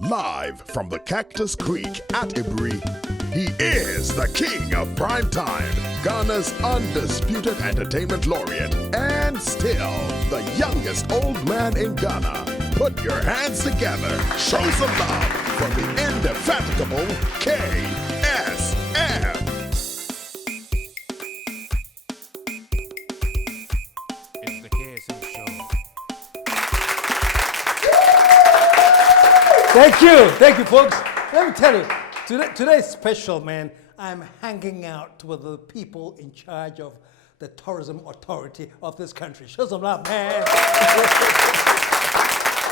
Live from the Cactus Creek at Ibri, he is the king of prime time, Ghana's undisputed entertainment laureate, and still the youngest old man in Ghana. Put your hands together, show some love for the indefatigable KSM. It's the KSM Show. Thank you, folks. Let me tell you, today is special, man. I'm hanging out with the people in charge of the tourism authority of this country. Show some love, man.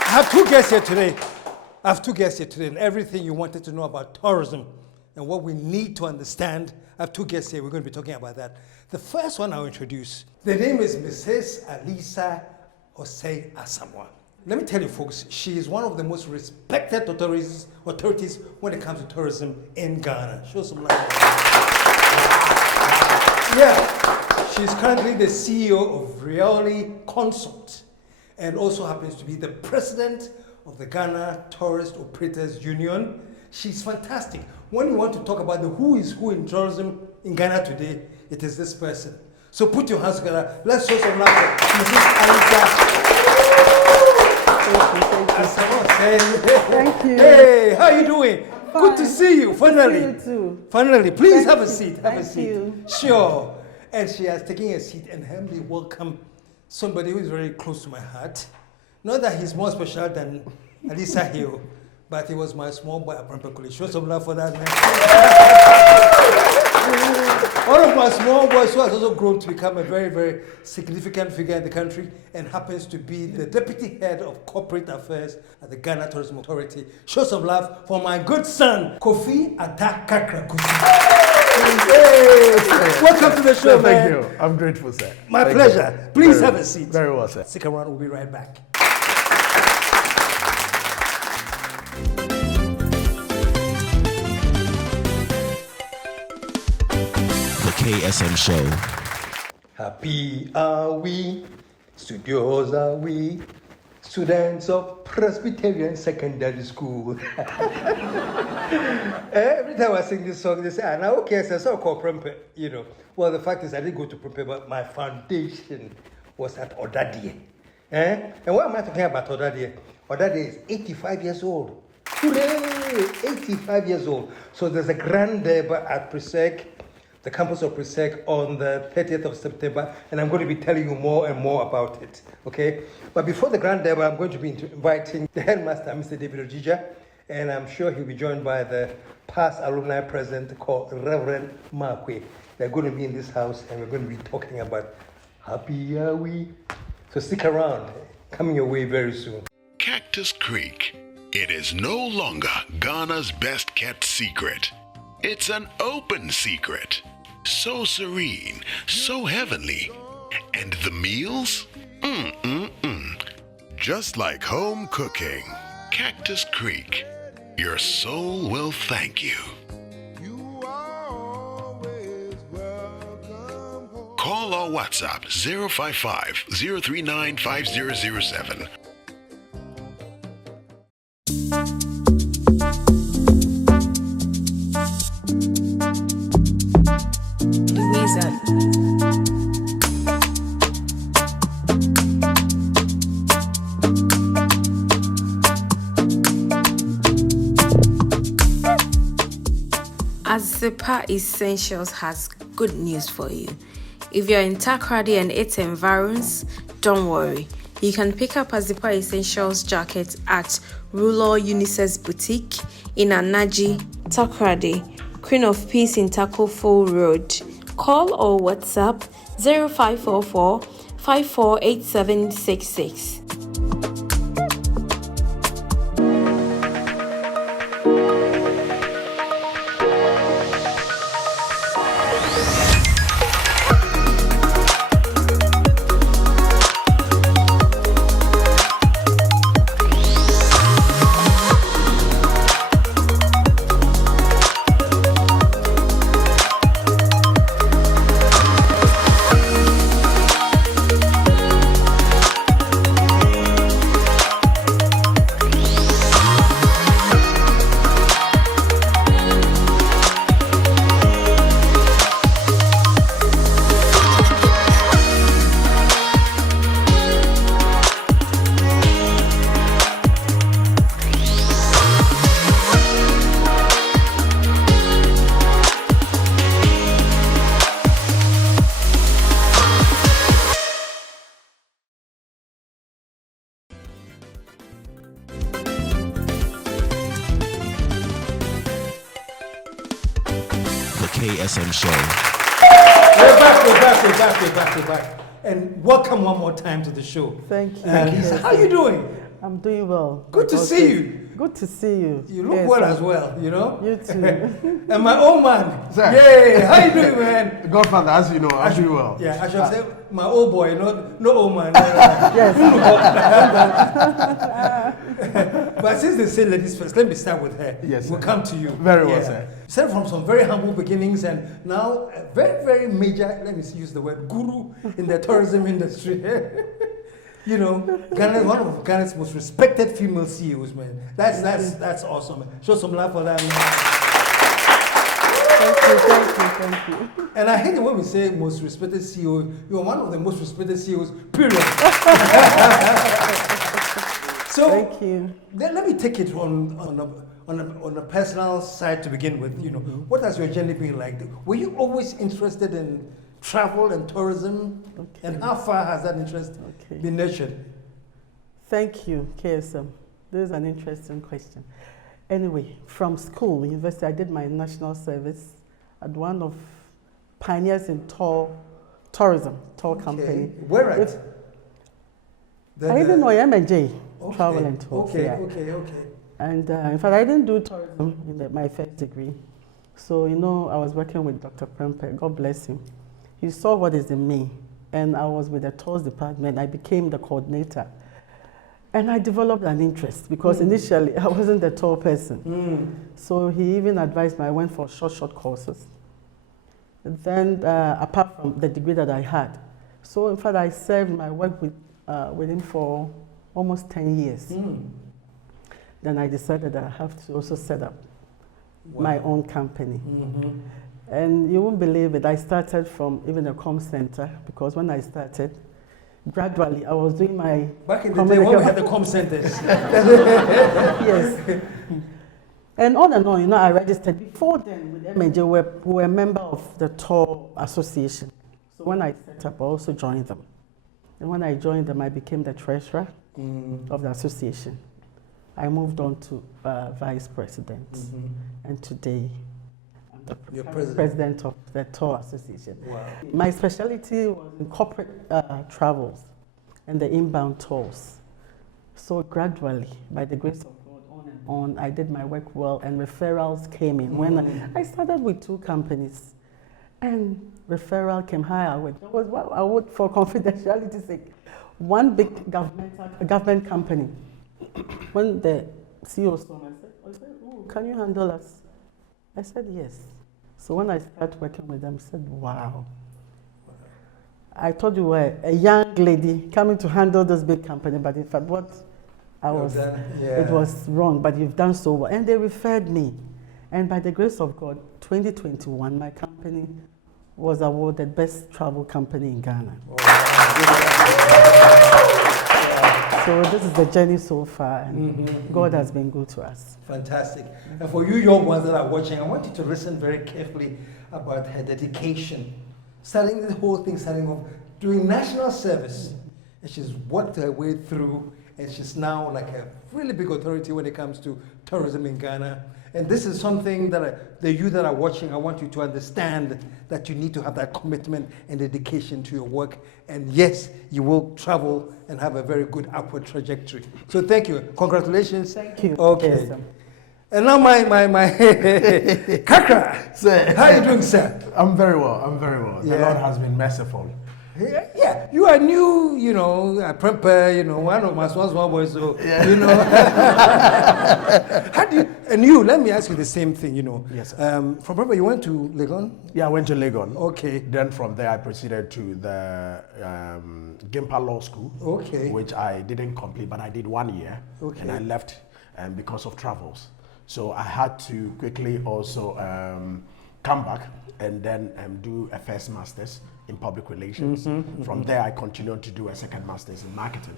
I have two guests here today, and everything you wanted to know about tourism and what we need to understand. I have two guests here. We're going to be talking about that. The first one I'll introduce. The name is Mrs. ALISA Osei Asamoah. Let me tell you, folks, she is one of the most respected authorities when it comes to tourism in Ghana. Show some love. Yeah, she's currently the CEO of Rioli Consult and also happens to be the president of the Ghana Tourist Operators Union. She's fantastic. When you want to talk about the who is who in tourism in Ghana today, it is this person. So put your hands together. Let's show some love for Mrs. ALISA. Thank you. Hey, how are you doing? Fine. Good to see you. Finally. Good to see you too. Finally, please Thank have a you. seat. Have a Thank seat. you. Sure. And she has taken a seat and humbly welcome somebody who is very close to my heart. Not that he's more special than ALISA Hill, but he was my small boy at Prampekuli. Show some love for that, man. One of my small boys who has also grown to become a very, very significant figure in the country and happens to be the deputy head of corporate affairs at the Ghana Tourism Authority. Show some love for my good son, Kofi Ada KAKRA. Hey, welcome to the show, man. Thank you. I'm grateful, sir. My Thank pleasure. you. Please Very have well. a seat. Very well, sir. Stick around, we'll be right back. KSM Show. Happy are we, studios are we, students of Presbyterian Secondary School. Every time I sing this song, they say, now okay, so called Prempe, you know. Well, the fact is I didn't go to Prempe, but my foundation was at Odadie. And what am I talking about Odadie? Odadie is 85 years old. Hooray! 85 years old. So there's a grand debut at Presec, the campus of Presec, on the 30th of September, and I'm going to be telling you more and more about it, okay? But before the grand debut, I'm going to be inviting the headmaster, Mr. David Ojija, and I'm sure he'll be joined by the past alumni president called Reverend Makwe. They're going to be in this house, and we're going to be talking about Happy Are We? So stick around, coming your way very soon. Cactus Creek. It is no longer Ghana's best kept secret. It's an open secret. So serene, so heavenly. And the meals? Just like home cooking. Cactus Creek. Your soul will thank you. Call or WhatsApp 055-039-5007. KAKRA Essentials has good news for you. If you're in Takoradi and its environs, don't worry. You can pick up KAKRA Essentials jacket at Ruler Unisex Boutique in Anaji, Takoradi, Queen of Peace in Takofo Road. Call or WhatsApp 0544 548766. KSM Show. We're back. And welcome one more time to the show. Thank you. Lisa, how you doing? I'm doing well. Good to see you. Good to see you. You look well as well, you know? You too. And my old man. Sir. Yay, how you doing, man? Godfather, as you know, I'm doing well. Yeah, I should say my old boy, no old man. Yes. But since they say ladies first, let me start with her. Yes, We'll sir. come to you. Very well, sir. Started from some very humble beginnings and now a very, very major, let me use the word, guru in the tourism industry. You know, Ghana is one of Ghana's most respected female CEOs, man. That's awesome. Show some love for that, man. Thank you. And I hate it when we say most respected CEO. You're one of the most respected CEOs, period. So, Thank you. Let me take it on a personal side to begin with. You know, what has your journey been like? Were you always interested in travel and tourism? Okay. And how far has that interest been nurtured? Thank you, KSM. This is an interesting question. Anyway, from school, university, I did my national service at one of pioneers in tourism, tour company. Where at? I didn't know M&J, travel and tours. Okay. And in fact, I didn't do tourism in my first degree. So, you know, I was working with Dr. Prempe, God bless him. He saw what is in me, and I was with the tours department. I became the coordinator. And I developed an interest because initially I wasn't the tour person. So he even advised me, I went for short courses. Then, apart from the degree that I had. So in fact, I served my work with him for almost 10 years. Then I decided that I have to also set up my own company. And you won't believe it, I started from even a comm center because when I started, gradually I was doing my... Back in the day when we had the comm centers. Yes. And on, you know, I registered. Before then, with MJ, we were a member of the tour association. So when I set up, I also joined them. And when I joined them, I became the treasurer of the association. I moved on to vice president. And today, I'm the president of the tour association. Wow. My specialty was in corporate travels and the inbound tours. So gradually, by the grace of God, on, I did my work well, and referrals came in. When I started with 2 companies, and referral came higher. There was what I would, for confidentiality's sake, one big government company. When the CEO saw me, I said, "Oh, can you handle us?" I said, "Yes." So when I started working with them, I said, "Wow." I thought you were a young lady coming to handle this big company, but in fact, it was wrong, but you've done so well. And they referred me. And by the grace of God, 2021, my company was awarded Best Travel Company in Ghana. So this is the journey so far, and God has been good to us. Fantastic. And for you young ones that are watching, I want you to listen very carefully about her dedication. Starting off doing national service. And she's worked her way through, and she's now like a really big authority when it comes to tourism in Ghana. And this is something that the youth that are watching, I want you to understand that you need to have that commitment and dedication to your work. And yes, you will travel and have a very good upward trajectory. So thank you. Congratulations. Thank you. Okay. Yes, and now my KAKRA. Sir. How are you doing, sir? I'm very well. Yeah. The Lord has been merciful. Yeah, you are new, you know, I prepare, you know, one of my small boys, so, you know. How do you, and you, let me ask you the same thing, you know. Yes. From Prempeh, you went to Legon? Yeah, I went to Legon. Okay. Then from there, I proceeded to the Gimpa Law School, which I didn't complete, but I did 1 year. Okay. And I left because of travels. So I had to quickly also come back and then do a first master's in public relations. From there, I continued to do a second master's in marketing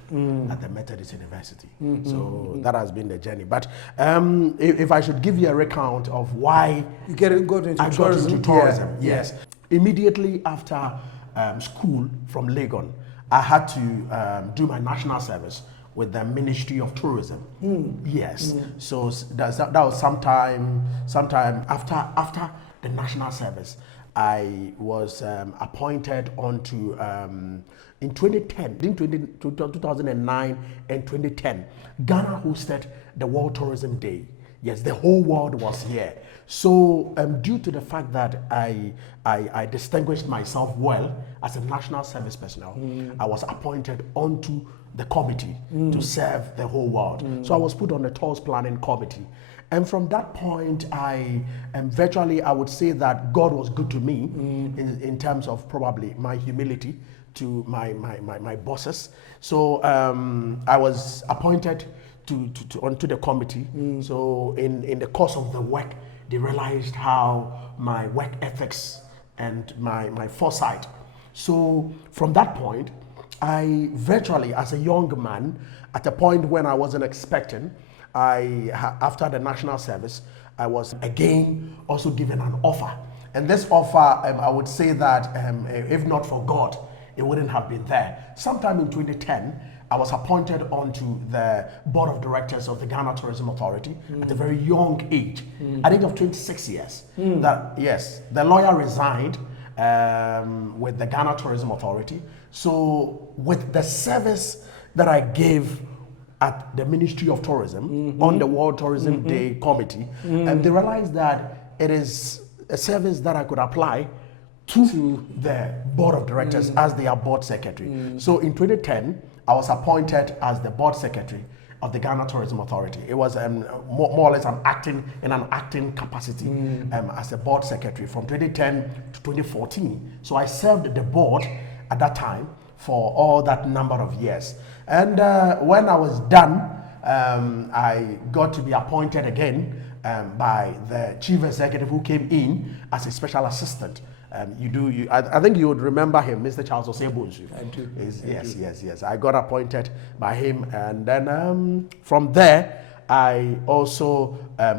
at the Methodist University. So that has been the journey. But if I should give you a recount of why you got into tourism, yes. Immediately after school from Legon, I had to do my national service with the Ministry of Tourism. Yes. So that was sometime after the national service, I was appointed onto in 2010, in 2009 and 2010, Ghana hosted the World Tourism Day. Yes, the whole world was here. So due to the fact that I distinguished myself well as a national service personnel, I was appointed onto the committee to serve the whole world. So I was put on the tours planning committee. And from that point, I would say that God was good to me in terms of probably my humility to my bosses. So I was appointed onto the committee. So in the course of the work, they realized how my work ethics and my foresight. So from that point, I virtually, as a young man, at a point when I wasn't expecting, after the national service, I was again also given an offer. And this offer, I would say that if not for God, it wouldn't have been there. Sometime in 2010, I was appointed onto the board of directors of the Ghana Tourism Authority at a very young age, at the age of 26 years. Yes, the lawyer resigned with the Ghana Tourism Authority. So with the service that I gave at the Ministry of Tourism on the World Tourism Day Committee, and they realized that it is a service that I could apply to the board of directors as their board secretary. So in 2010, I was appointed as the board secretary of the Ghana Tourism Authority. It was more or less an acting capacity as a board secretary from 2010 to 2014. So I served the board at that time for all that number of years. And when I was done, I got to be appointed again by the chief executive who came in as a special assistant. I think you would remember him, Mr. Charles Osebunsu. I do. Yes. I got appointed by him, and then from there, I also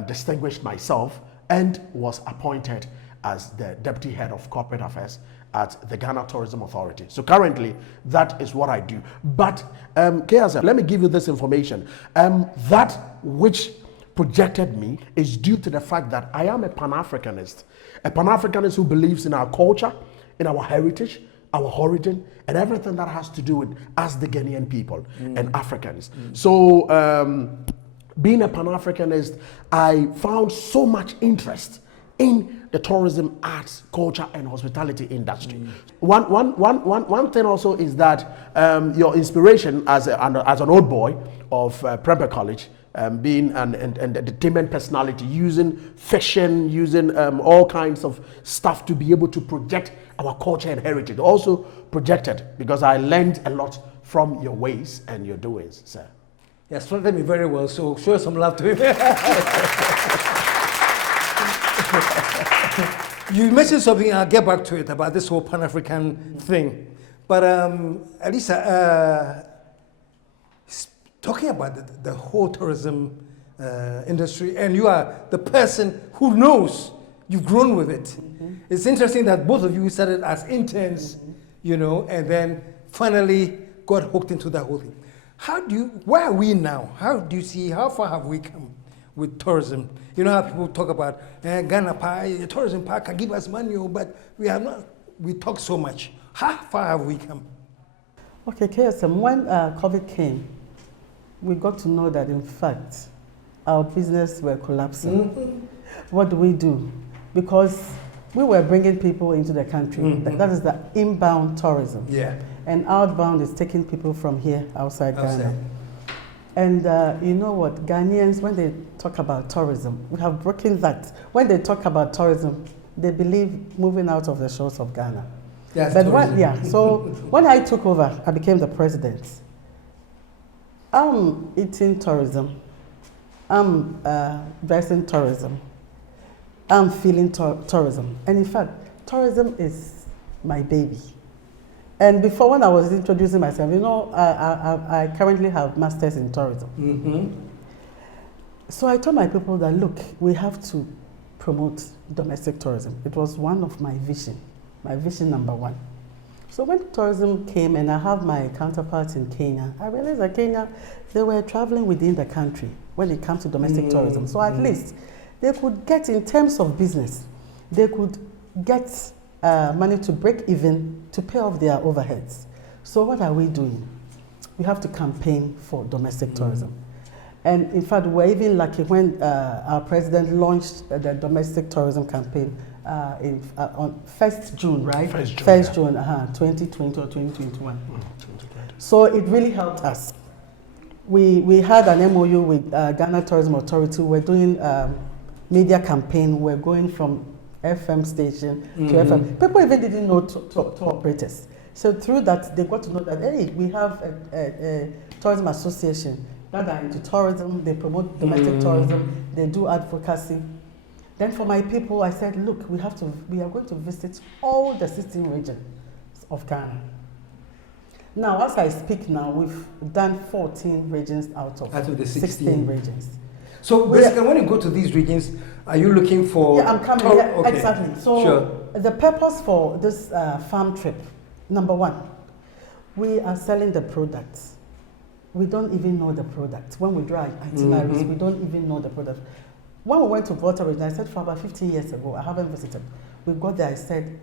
distinguished myself and was appointed as the deputy head of corporate affairs at the Ghana Tourism Authority. So currently, that is what I do. But KSM, let me give you this information. That which projected me is due to the fact that I am a Pan-Africanist who believes in our culture, in our heritage, our origin, and everything that has to do with us, the Ghanaian people and Africans. So being a Pan-Africanist, I found so much interest in the tourism, arts, culture, and hospitality industry. One thing also is that your inspiration as an old boy of Prempeh College, being an entertainment personality, using fashion, using all kinds of stuff to be able to project our culture and heritage. Also projected because I learned a lot from your ways and your doings, sir. You explained me very well, so show some love to him. You mentioned something, I'll get back to it, about this whole Pan-African thing. But ALISA, talking about the whole tourism industry, and you are the person who knows, you've grown with it. It's interesting that both of you started as interns, and then finally got hooked into that whole thing. Where are we now? How far have we come with tourism? You know how people talk about Ghana Pie, tourism park can give us money, but we have not, we talk so much. How far have we come? Okay, KSM, when COVID came, we got to know that in fact, our business were collapsing. What do we do? Because we were bringing people into the country. That is the inbound tourism. Yeah. And outbound is taking people from here outside Ghana. And you know what, Ghanaians, when they talk about tourism, we have broken that. When they talk about tourism, they believe moving out of the shores of Ghana. Yes, but so when I took over, I became the president. I'm eating tourism. I'm dressing tourism. I'm feeling tourism. And in fact, tourism is my baby. And before, when I was introducing myself, I currently have masters in tourism. So I told my people that, look, we have to promote domestic tourism. It was one of my vision number one. So when tourism came, and I have my counterparts in Kenya, I realized that Kenya, they were traveling within the country when it comes to domestic tourism. So at least they could get, in terms of business, they could get money to break even to pay off their overheads. So what are we doing? We have to campaign for domestic tourism. And in fact, we're even lucky when our president launched the domestic tourism campaign on 1st June, right? 1st June, 2020 or 2021. So it really helped us. We had an MOU with Ghana Tourism Authority. We're doing media campaign. We're going from FM station to FM. People even didn't know tour operators. So through that, they got to know that, hey, we have a tourism association that are into tourism. They promote domestic tourism. They do advocacy. Then for my people, I said, look, we are going to visit all the 16 regions of Ghana. Now, as I speak now, we've done 14 regions out of the 16 regions. So basically, when you go to these regions, are you looking for... Yeah, I'm coming. Yeah, okay. Exactly. So the purpose for this farm trip, number one, we are selling the products. We don't even know the product. When we draw itineraries, we don't even know the product. When we went to Volta region, I said for about 15 years ago, I haven't visited. We got there, I said,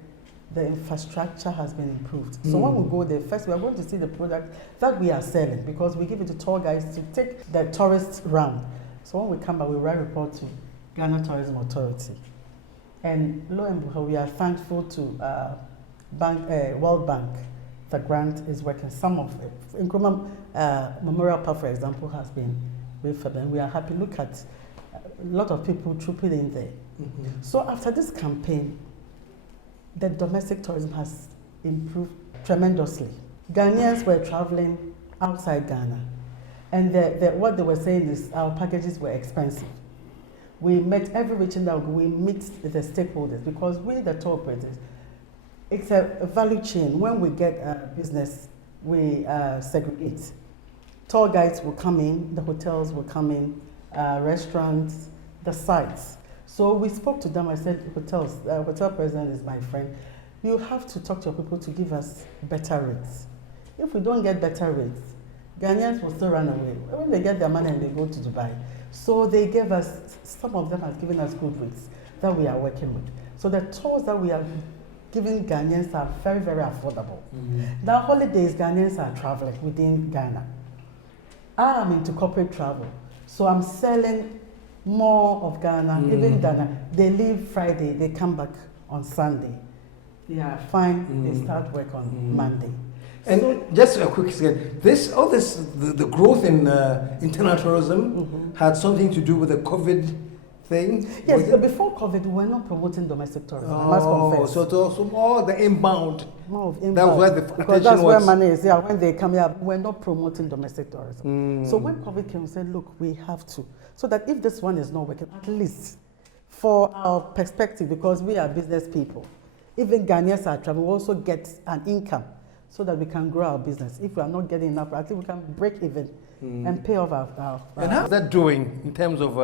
the infrastructure has been improved. So when we go there, first we are going to see the product that we are selling, because we give it to tour guides to take the tourists round. So when we come back, we write a report to Ghana Tourism Authority. And lo and behold, we are thankful to World Bank. The grant is working. Some of it. Nkrumah Memorial Park, for example, has been refurbished. And we are happy. Look at a lot of people trooping in there. So after this campaign, the domestic tourism has improved tremendously. Ghanaians were traveling outside Ghana, and what they were saying is our packages were expensive. We met every region that we meet the stakeholders, because we, the tour operators, it's a value chain. When we get business, we segregate. Tour guides will come in, the hotels will come in, restaurants, the sites. So we spoke to them. I said, hotels, hotel president is my friend. You have to talk to your people to give us better rates. If we don't get better rates, Ghanaians will still run away. When they get their money and they go to Dubai. So they gave us, some of them have given us good rates that we are working with. So the tours that we are giving Ghanaians are very, very affordable. Now holidays, Ghanaians are traveling within Ghana. I am into corporate travel. So I'm selling more of Ghana, even Ghana. They leave Friday, they come back on Sunday. They are fine, they start work on Monday. And so, just a quick second, the growth in internal tourism had something to do with the COVID thing? Yes, before COVID, we were not promoting domestic tourism, I must confess. So it was more the inbound. More of inbound. That was where the because attention that's where was. money is. Yeah, when they come here, we're not promoting domestic tourism. So when COVID came, we said, look, we have to. So that if this one is not working, at least for our perspective, because we are business people, even Ghanaians are traveling, we also get an income so that we can grow our business. If we are not getting enough, I think we can break even and pay off our And how's that doing in terms of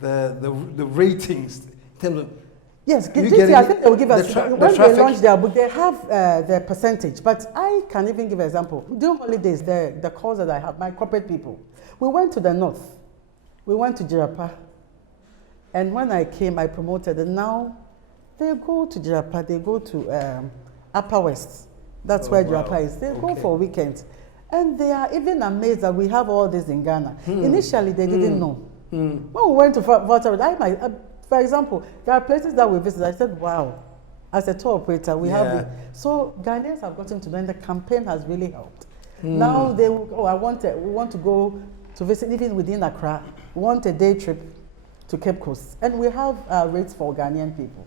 the ratings? In terms of yes, GT, I think they will give us, when they launch their book, they have their percentage. But I can even give an example. During holidays, the calls that I have, my corporate people, we went to the north. We went to Jirapa. And when I came, I promoted. And now they go to Jirapa, they go to Upper West. That's where Jirapa is. They go for weekends. And they are even amazed that we have all this in Ghana. Initially, they didn't know. When we went to Volta, for example, there are places that we visit. I said, wow, as a tour operator, we have it. So Ghanaians have gotten to know, and the campaign has really helped. Now they will, we want to go to visit even within Accra. We want a day trip to Cape Coast. And we have rates for Ghanaian people.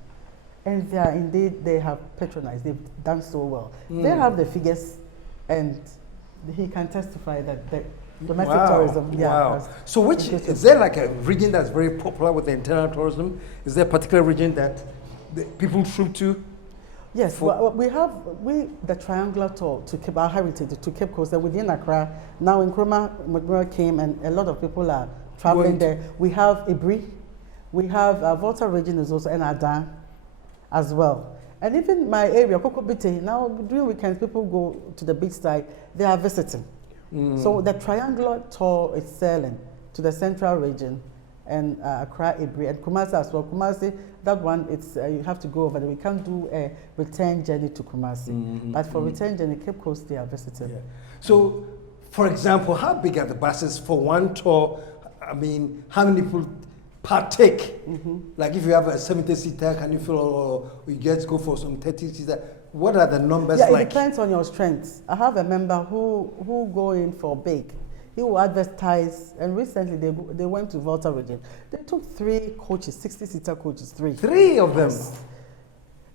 And they have patronized, they've done so well. They have the figures, and he can testify that the domestic tourism. So is there like a region that's very popular with the internal tourism? Is there a particular region that the people troop to? Yes, the triangular tour to Cape, our heritage to Cape Coast, and within Accra. Now Nkrumah came, and a lot of people are traveling there. We have Ibri, we have Volta region is also, and Adan as well. And even my area, Kokobite, now during weekends, people go to the beach side, they are visiting. So the triangular tour is selling to the central region and Accra, Ebri, and Kumasi as well. Kumasi, that one, it's you have to go over there. We can't do a return journey to Kumasi, but for return journey, Cape Coast they are visited. Yeah. So, for example, how big are the buses for one tour? I mean, how many people partake? Like if you have a 70-seater, can you fill, or you guys go for some 30-seater? What are the numbers like? It depends on your strengths. I have a member who go in for big. He will advertise, and recently they went to Volta region. They took 3 coaches, 60-seater coaches, 3. 3 of them? Yes.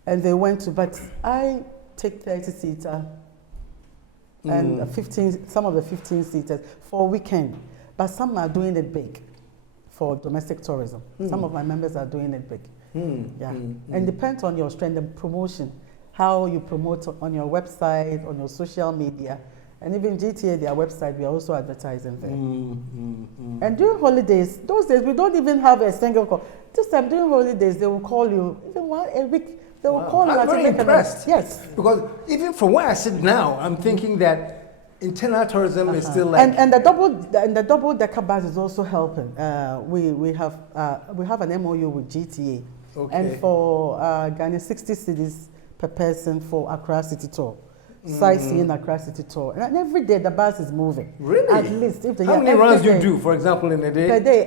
And they went to, but I take 30-seater and 15, some of the 15-seaters for a weekend. But some are doing it big for domestic tourism. Some of my members are doing it big. And depends on your strength and promotion, how you promote on your website, on your social media. And even GTA, their website, we are also advertising there. And during holidays, those days, we don't even have a single call. This time, during holidays, they will call you, even a week, they will call you. I'm very impressed. Yes. Because even from where I sit now, I'm thinking that internal tourism is still like... And the double-decker bus is also helping. We have an MOU with GTA. Okay. And for Ghana, 60 cities per person for Accra City Tour. Sightseeing Accra City Tour. And every day the bus is moving. Really? At least. How many runs do you do, for example, in a day? Per day.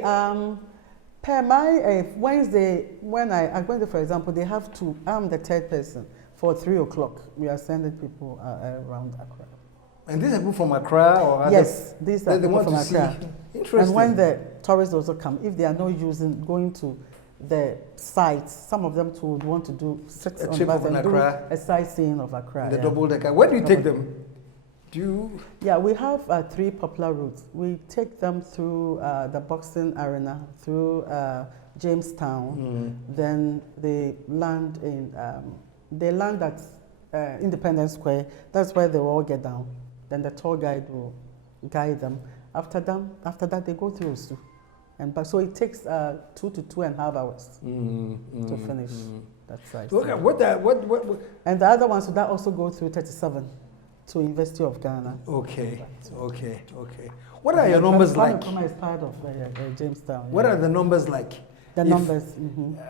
Per my Wednesday, when I went there, for example, they have to, I'm the 3rd person. For 3 o'clock, we are sending people around Accra. And these are people from Accra? Or yes, these are people from Accra. Interesting. And when the tourists also come, if they are not going to the sites, some of them would want to do a trip of Accra, a sightseeing of Accra. The double decker. Where do you take them? Yeah, we have 3 popular routes. We take them through the boxing arena, through Jamestown. Then they land at Independence Square. That's where they will all get down. Then the tour guide will guide them. After that, they go through Osu. So it takes 2 to 2.5 hours to finish that site. Okay, what? And the other ones, so that also go through 37 to University of Ghana. Okay. What are your numbers like? Kwame is part of Jamestown. What are the numbers like? The numbers.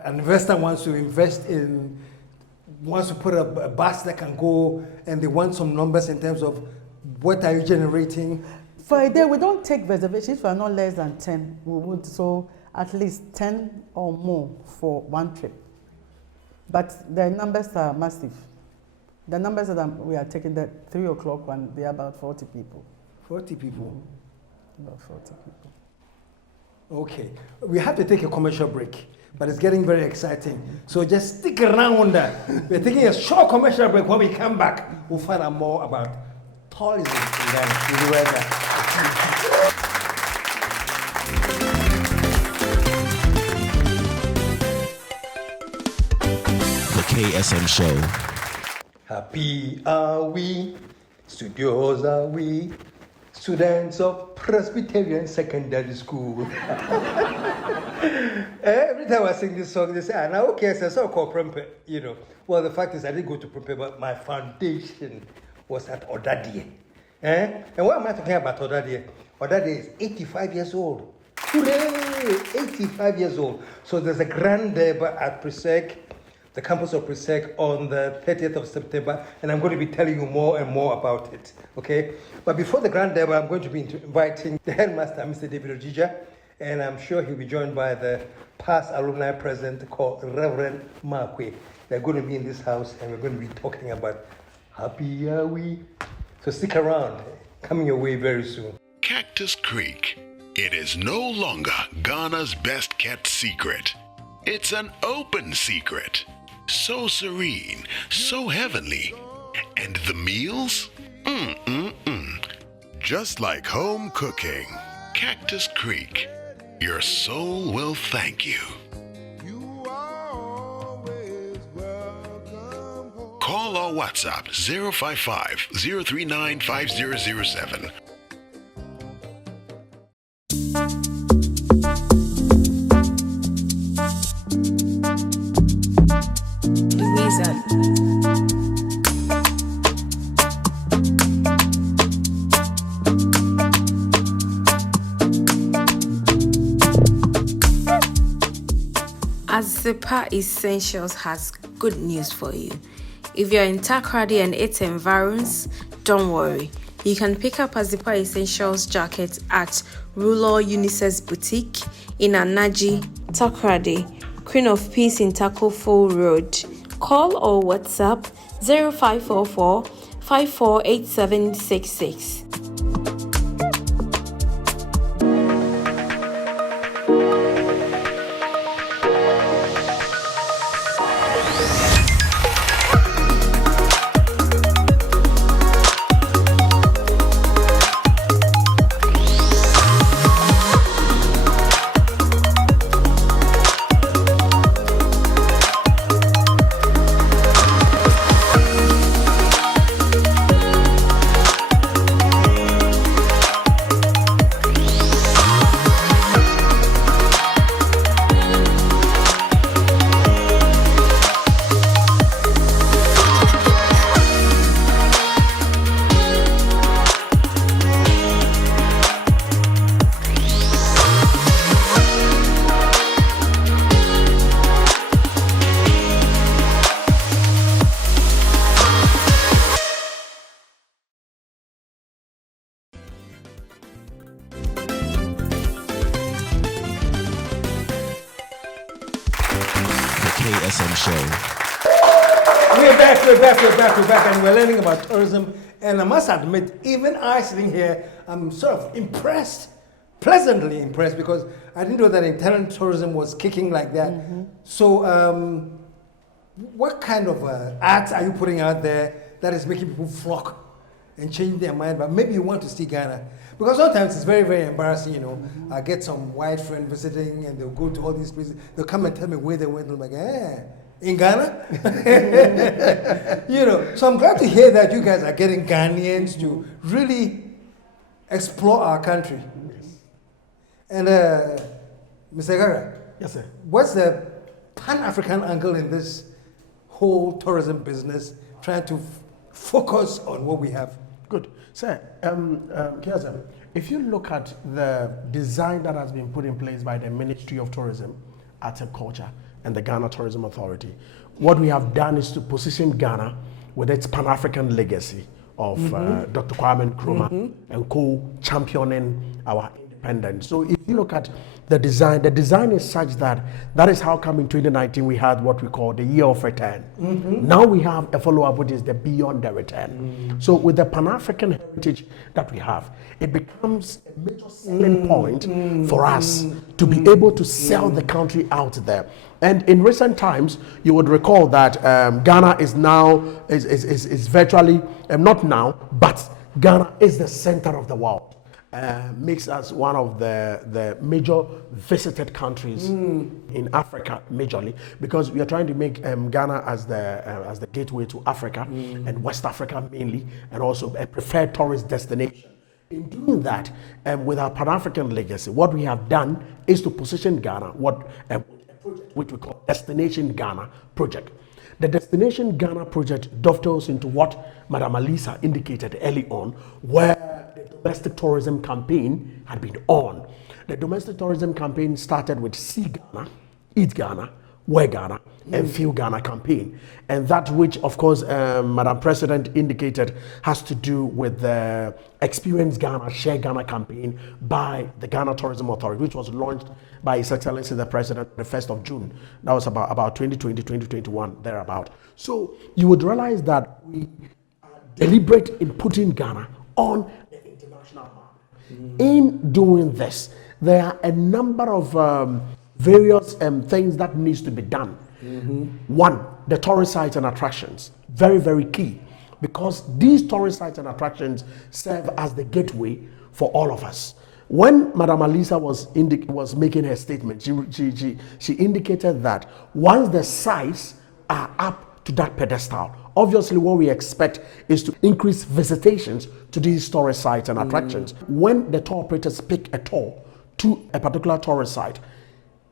An investor wants to put a bus that can go, and they want some numbers in terms of what are you generating? For a day, we don't take reservations for not less than 10. We would, so at least 10 or more for one trip. But the numbers are massive. The numbers that we are taking, the 3 o'clock one, they are about 40 people. 40 people? About 40 people. Okay. We have to take a commercial break, but it's getting very exciting. So just stick around. We're taking a short commercial break. When we come back, we'll find out more about tourism in Ghana. We'll be right back. The KSM Show. Happy are we, studios are we, students of Presbyterian Secondary School. Every time I sing this song, they say, now okay, so called Prempe, you know. Well, the fact is I didn't go to Prempe, but my foundation was at Odadie. And what am I talking about Odadie? Odadie is 85 years old. Hooray! 85 years old. So there's a grand debut at Presec, the campus of Presec, on the 30th of September, and I'm going to be telling you more and more about it, okay? But before the grand debut, I'm going to be inviting the headmaster, Mr. David Ojija, and I'm sure he'll be joined by the past alumni president called Reverend Markwe. They're going to be in this house, and we're going to be talking about Happy Are We. So stick around, coming your way very soon. Cactus Creek. It is no longer Ghana's best kept secret. It's an open secret. So serene, so heavenly. And the meals? Just like home cooking. Cactus Creek. Your soul will thank you. Call or WhatsApp 055-039-5007. Azipa Essentials has good news for you. If you're in Takrady and its environs, don't worry. You can pick up Azipa Essentials jacket at Ruler Unisex Boutique in Anaji, Takrady, Queen of Peace in Takofo Road. Call or WhatsApp 0544 548766. KSM Show. We're back, and we're learning about tourism. And I must admit, even I sitting here, I'm sort of impressed, pleasantly impressed, because I didn't know that internal tourism was kicking like that. So, what kind of ads are you putting out there that is making people flock and change their mind? But maybe you want to see Ghana. Because sometimes it's very, very embarrassing, you know. I get some white friend visiting and they'll go to all these places. They'll come and tell me where they went. I'm like, in Ghana? You know, so I'm glad to hear that you guys are getting Ghanaians to really explore our country. And Mr. KAKRA, yes, sir. What's the Pan-African angle in this whole tourism business, trying to focus on what we have? Good. Sir, KSM, if you look at the design that has been put in place by the Ministry of Tourism, Arts and Culture, and the Ghana Tourism Authority, what we have done is to position Ghana with its Pan-African legacy of Dr. Kwame Nkrumah and co-championing our independence. So if you look at the design is such that is how come in 2019 we had what we call the year of return. Now we have a follow-up, which is the beyond the return. So with the Pan-African heritage that we have, it becomes a major selling point for us to be able to sell the country out there. And in recent times, you would recall that Ghana is now, is virtually, not now, but Ghana is the center of the world. Makes us one of the major visited countries in Africa, majorly, because we are trying to make Ghana as the gateway to Africa and West Africa mainly, and also a preferred tourist destination. In doing that, with our Pan-African legacy, what we have done is to position Ghana, which we call Destination Ghana project. The Destination Ghana project dovetails into what Madam ALISA indicated early on, where the domestic tourism campaign had been on. The domestic tourism campaign started with See Ghana, Eat Ghana, Wear Ghana, and Feel Ghana campaign. And that which, of course, Madam President indicated has to do with the Experience Ghana, Share Ghana campaign by the Ghana Tourism Authority, which was launched by His Excellency the President the 1st of June. That was about 2020, 2021, thereabout. So you would realize that we are deliberate in putting Ghana on the international map. In doing this, there are a number of various things that needs to be done. One, the tourist sites and attractions, very, very key, because these tourist sites and attractions serve as the gateway for all of us. When Madam ALISA was making her statement, she indicated that once the sites are up to that pedestal, obviously what we expect is to increase visitations to these tourist sites and attractions. When the tour operators pick a tour to a particular tourist site,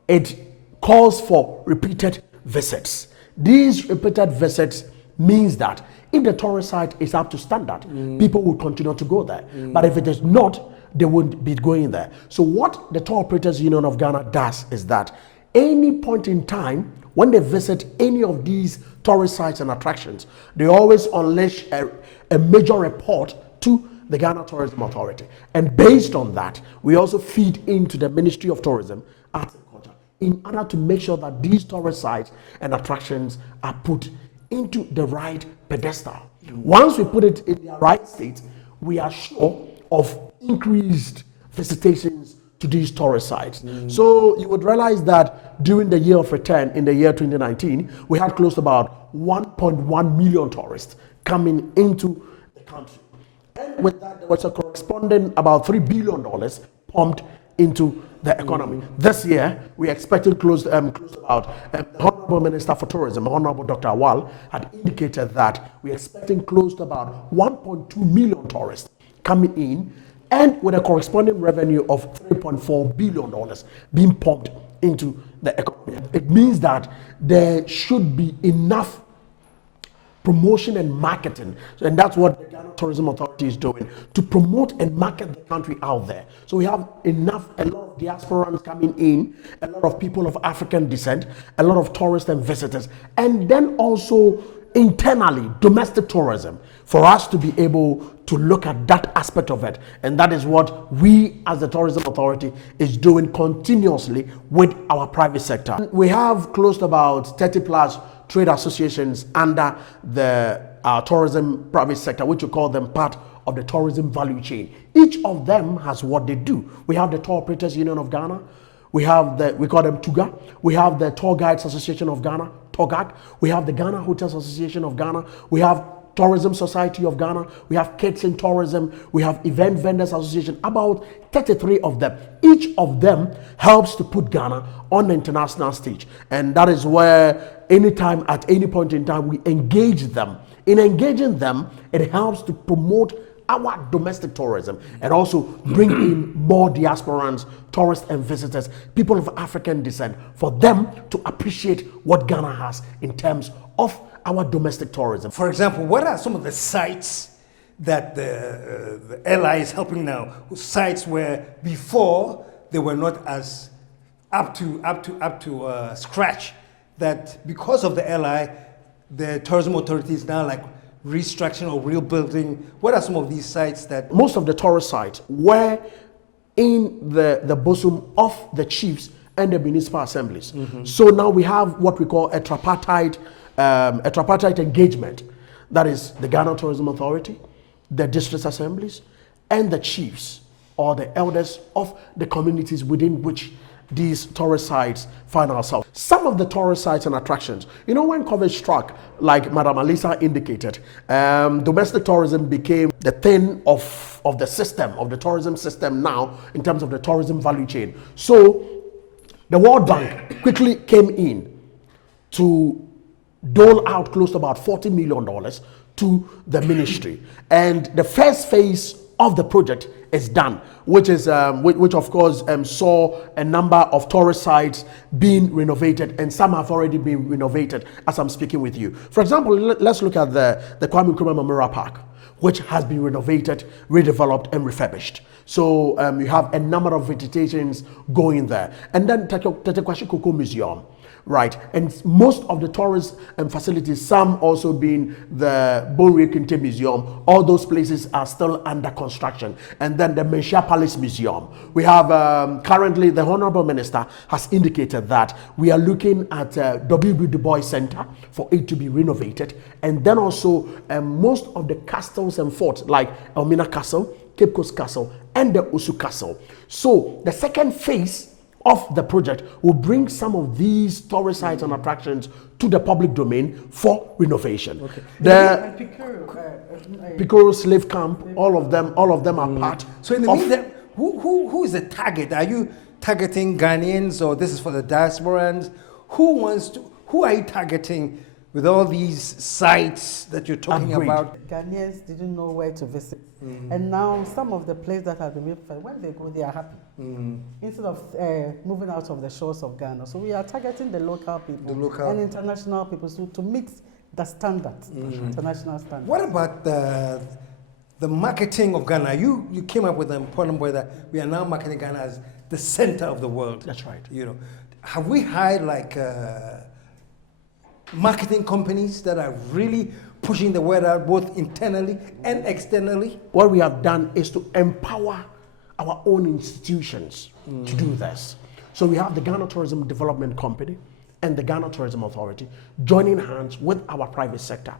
it calls for repeated visits. These repeated visits means that if the tourist site is up to standard, people will continue to go there. But if it is not, they won't be going there. So what the Tour Operators Union of Ghana does is that any point in time, when they visit any of these tourist sites and attractions, they always unleash a major report to the Ghana Tourism Authority. And based on that, we also feed into the Ministry of Tourism, Arts and Culture, in order to make sure that these tourist sites and attractions are put into the right pedestal. Once we put it in the right state, we are sure of increased visitations to these tourist sites. So you would realize that during the year of return, in the year 2019, we had close to about 1.1 million tourists coming into the country. And with that, there was a corresponding about $3 billion pumped into the economy. This year, we expected close to about the Honorable Minister for Tourism, Honorable Dr. Awal, had indicated that we're expecting close to about 1.2 million tourists coming in, and with a corresponding revenue of $3.4 billion being pumped into the economy. It means that there should be enough promotion and marketing, and that's what the Ghana Tourism Authority is doing, to promote and market the country out there. So we have a lot of diasporans coming in, a lot of people of African descent, a lot of tourists and visitors, and then also internally domestic tourism, for us to be able to look at that aspect of it. And that is what we as the Tourism Authority is doing continuously with our private sector. We have close to about 30 plus trade associations under the tourism private sector, which we call them part of the tourism value chain. Each of them has what they do. We have the Tour Operators Union of Ghana. We have we call them TUGA. We have the Tour Guides Association of Ghana, TOGAG. We have the Ghana Hotels Association of Ghana. We have Tourism Society of Ghana. We have Kids in Tourism. We have Event Vendors Association, about 33 of them. Each of them helps to put Ghana on the international stage. And that is where anytime, at any point in time, we engage them. In engaging them, it helps to promote our domestic tourism and also bring in more diasporans, tourists and visitors, people of African descent, for them to appreciate what Ghana has in terms of our domestic tourism. For example, what are some of the sites that the LI is helping now? Sites where before they were not as up to scratch, that because of the LI, the tourism authority is now like restructuring or rebuilding. What are some of these sites that... Most of the tourist sites were in the bosom of the chiefs and the municipal assemblies. So now we have what we call a tripartite engagement. That is the Ghana Tourism Authority, the district assemblies, and the chiefs or the elders of the communities within which these tourist sites find ourselves. Some of the tourist sites and attractions, you know, when COVID struck, like Madam ALISA indicated, domestic tourism became the thing of the system, of the tourism system now, in terms of the tourism value chain. So the World Bank quickly came in to dole out close to about $40 million to the ministry. And the first phase of the project is done, which is which of course saw a number of tourist sites being renovated, and some have already been renovated as I'm speaking with you. For example, let's look at the Kwame Nkrumah Memorial Park, which has been renovated, redeveloped and refurbished. So you have a number of visitations going there. And then Tetekwashi Cocoa Museum, right? And most of the tourist facilities, some also being the Bonwe Kinte Museum, all those places are still under construction. And then the Menchia Palace Museum. We have currently, the Honorable Minister has indicated that we are looking at W.B. Du Bois Center for it to be renovated. And then also most of the castles and forts like Elmina Castle, Cape Coast Castle, and the Osu Castle. So the second phase of the project will bring some of these tourist sites and attractions to the public domain for renovation. Okay. The Pikoro Slave Camp, all of them are part. So in the meantime, who is the target? Are you targeting Ghanaians, or this is for the diasporans? Who are you targeting with all these sites that you're talking about? Ghanaians didn't know where to visit. And now some of the places that have been made, when they go, they are happy. Instead of moving out of the shores of Ghana. So we are targeting the local people and international people to meet the standards, international standards. What about the marketing of Ghana? You came up with an important word that we are now marketing Ghana as the center of the world. That's right. You know, have we hired like marketing companies that are really pushing the word out both internally and externally? What we have done is to empower our own institutions to do this. So we have the Ghana Tourism Development Company and the Ghana Tourism Authority joining hands with our private sector.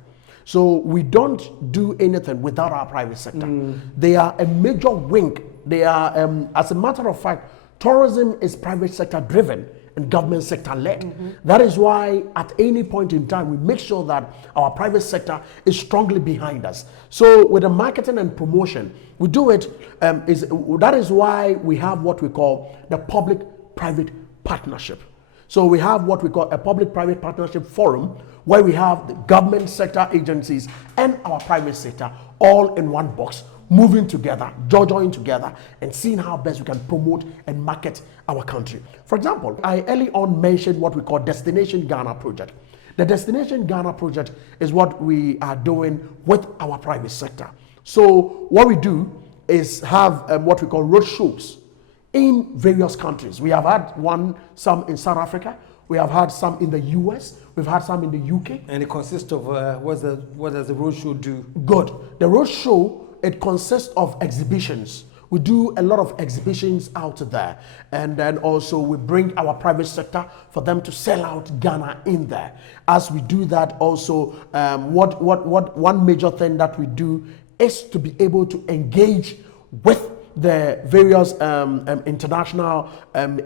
So we don't do anything without our private sector. They are a major wing. They are, as a matter of fact, tourism is private sector driven and government sector led. That is why at any point in time, we make sure that our private sector is strongly behind us. So with the marketing and promotion, we do it, that is why we have what we call the public-private partnership. So we have what we call a public-private partnership forum where we have the government sector agencies and our private sector all in one box, moving together, joining together, and seeing how best we can promote and market our country. For example, I early on mentioned what we call Destination Ghana Project. The Destination Ghana Project is what we are doing with our private sector. So what we do is have what we call road shows in various countries. We have had some in South Africa, we have had some in the US, we've had some in the UK. And it consists of, what does the road show do? Good. The road show, it consists of exhibitions. We do a lot of exhibitions out there, and then also we bring our private sector for them to sell out Ghana in there. As we do that, also one major thing that we do is to be able to engage with the various international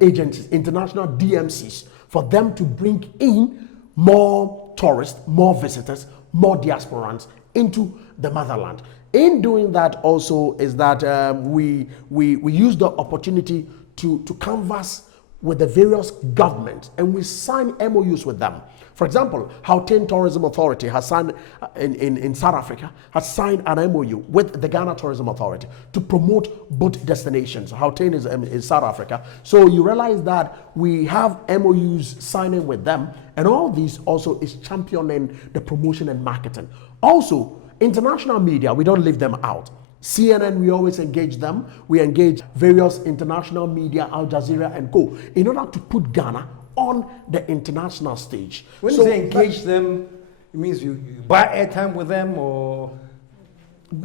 agencies, international DMCs, for them to bring in more tourists, more visitors, more diasporans into the motherland. In doing that also is that we use the opportunity to canvass with the various governments, and we sign MOUs with them. For example, Gauteng Tourism Authority has signed in South Africa, has signed an MOU with the Ghana Tourism Authority to promote both destinations. Gauteng is in South Africa. So you realize that we have MOUs signing with them, and all these also is championing the promotion and marketing. Also, international media, we don't leave them out. CNN, we always engage them. We engage various international media, Al Jazeera and co, in order to put Ghana on the international stage. When you say engage them, it means you buy airtime with them, or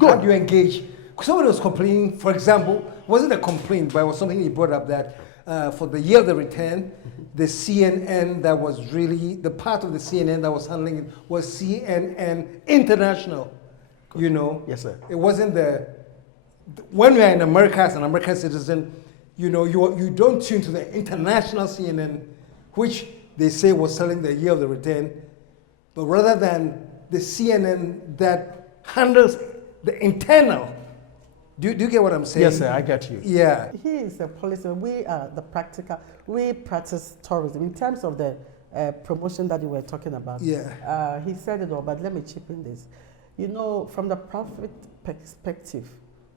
how do you engage? Somebody was complaining, for example, wasn't a complaint, but it was something he brought up that for the year of the return, the CNN that was really, the part of the CNN that was handling it was CNN International. You know? Yes, sir. It wasn't when we are in America as an American citizen, you know, you don't tune to the international CNN, which they say was selling the year of the return, but rather than the CNN that handles the internal. Do you get what I'm saying? Yes, sir, I get you. Yeah. He is a policy. We are the practical. We practice tourism in terms of the promotion that you were talking about. Yeah. He said it all, but let me chip in this. You know, from the profit perspective,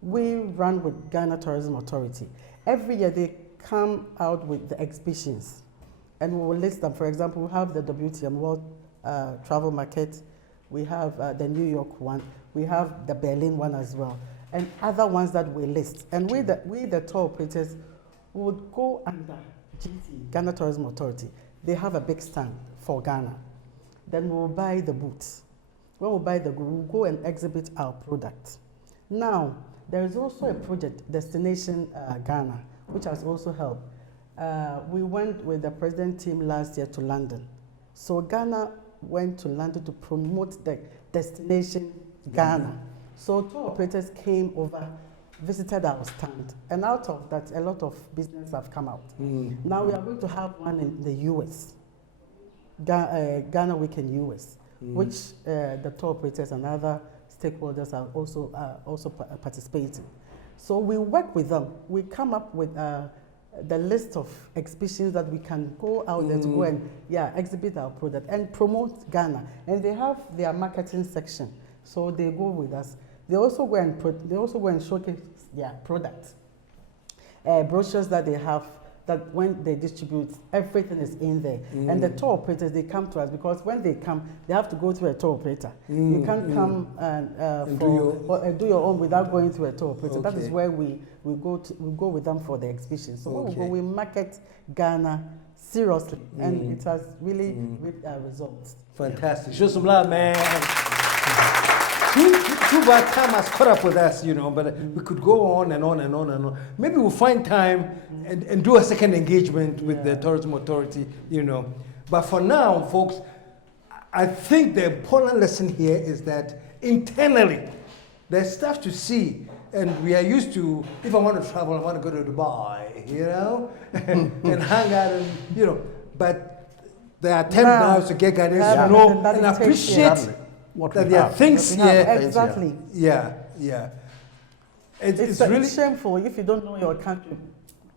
we run with Ghana Tourism Authority. Every year they come out with the exhibitions, and we will list them. For example, we have the WTM World Travel Market, we have the New York one, we have the Berlin one as well, and other ones that we list. And we the tour operators would go under GT, Ghana Tourism Authority. They have a big stand for Ghana. Then we'll buy the booths. When we buy the goods, we'll go and exhibit our product. Now, there is also a project, Destination Ghana, which has also helped. We went with the president team last year to London. So Ghana went to London to promote the Destination Ghana. So tour operators came over, visited our stand, and out of that, a lot of business have come out. Now we are going to have one in the US, Ghana Week in US. Which the tour operators and other stakeholders are also participating. So we work with them. We come up with the list of exhibitions that we can go out there to go and exhibit our product and promote Ghana. And they have their marketing section, so they go with us. They also go and showcase their products, brochures that they have. That when they distribute, everything is in there. And the tour operators, they come to us because when they come, they have to go through a tour operator. You can't come and do your own without going through a tour operator. That is where we go with them for the exhibition. So we market Ghana seriously, and it has really reaped results. Fantastic. Show some love, man. Too bad time has caught up with us, but we could go on and on and on and on. Maybe we'll find time and do a second engagement with the tourism authority, But for now, folks, I think the important lesson here is that internally, there's stuff to see. And we are used to, if I want to travel, I want to go to Dubai, and hang out, and, but the attempt now is to get Ghanaians to know and appreciate that there are things here. Exactly. Yeah. It's really shameful if you don't know your country,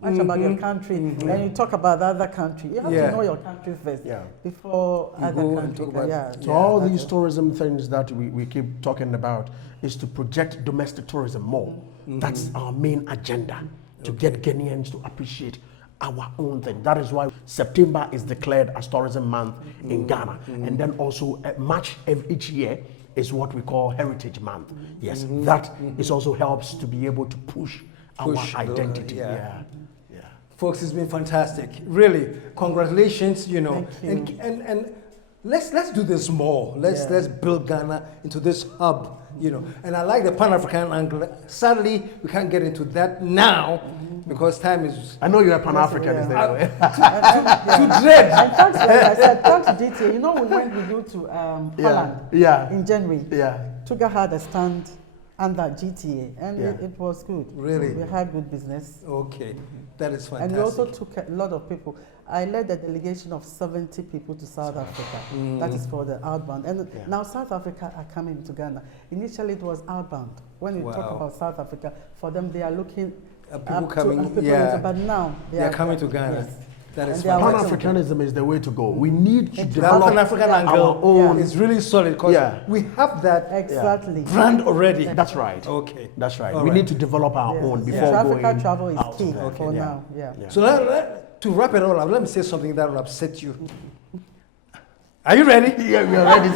much about your country, and you talk about the other country. You have to know your country first before other countries. So all these tourism things that we keep talking about is to project domestic tourism more. That's our main agenda, to get Ghanaians to appreciate our own thing. That is why September is declared as Tourism Month in Ghana. And then also March each year is what we call Heritage Month. Yes, that is also helps to be able to push our identity. Folks, it's been fantastic. Really, congratulations, Thank you. And let's do this more. Let's build Ghana into this hub, And I like the Pan-African angle. Sadly, we can't get into that now because time is. I know you're a Pan-Africanist anyway. To dread. And thanks, like I said, thanks to DTA. When we go to Holland in January, Tuga had a stand under GTA, and it was good. Really? We had good business. Okay, that is fantastic. And we also took a lot of people. I led a delegation of 70 people to South Africa. That is for the outbound. And now South Africa are coming to Ghana. Initially it was outbound. When you talk about South Africa, for them they are looking people coming, but now they are coming to Ghana. Yes. That is Pan-Africanism is the way to go. We need to the develop Pan-African angle our own. It's really solid because we have that brand already. That's right. Okay. That's right. We need to develop our own before going Africa travel is out key there. for now. So to wrap it all up, let me say something that will upset you. Are you ready? Yeah, we are ready.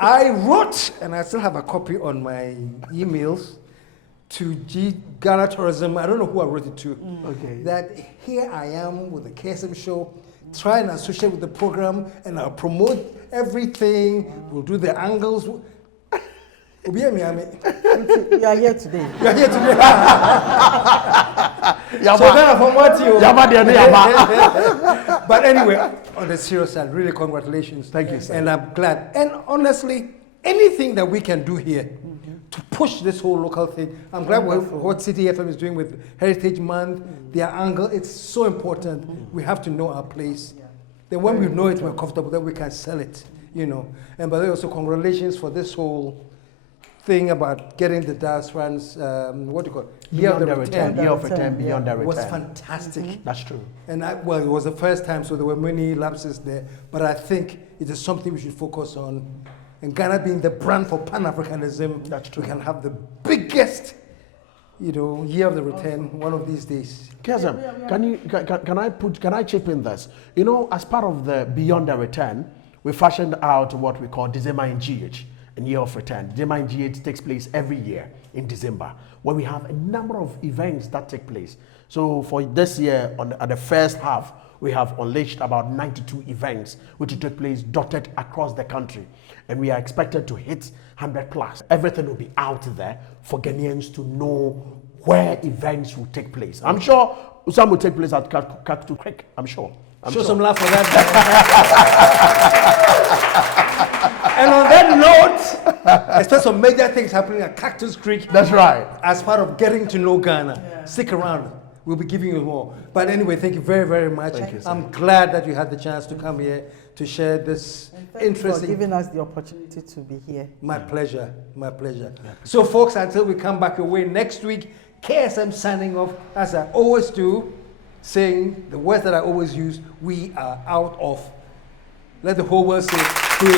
I wrote, and I still have a copy on my emails, to Ghana Tourism. I don't know who I wrote it to. Okay. That here I am with the KSM show, trying to associate with the program, and I'll promote everything. We'll do the angles. You are here today. You are here today. So then from what you. But anyway, on the serious side, really congratulations. Thank you, sir. And I'm glad. And honestly, anything that we can do here to push this whole local thing, I'm glad what City FM is doing with Heritage Month, their angle, it's so important. We have to know our place. Then when we know it, we're comfortable, then we can sell it, And by the way, also congratulations for this whole thing about getting the diasporans, what do you call it? Year of the return, beyond the return. It was fantastic. That's true. And it was the first time, so there were many lapses there. But I think it is something we should focus on. And Ghana being the brand for Pan-Africanism, that's true. We can have the biggest, year of the return one of these days. KSM, can I chip in this? As part of the Beyond the Return, we fashioned out what we call December in GH. And Year of Return. December in GH takes place every year in December, where we have a number of events that take place. So for this year, at the first half, we have unleashed about 92 events, which will take place dotted across the country. And we are expected to hit 100 plus. Everything will be out there for Ghanaians to know where events will take place. I'm sure some will take place at KAKRA Creek, I'm sure. Show some love for that. And on that note, there's some major things happening at Cactus Creek. That's right. As part of getting to know Ghana. Stick around. We'll be giving you more. But anyway, thank you very, very much. Thank you, sir. I'm glad that you had the chance to come here to share this interesting. For giving us the opportunity to be here. My pleasure. My pleasure. Yeah. So, folks, until we come back away next week, KSM signing off, as I always do, saying the words that I always use, we are out of. Let the whole world say, yeah.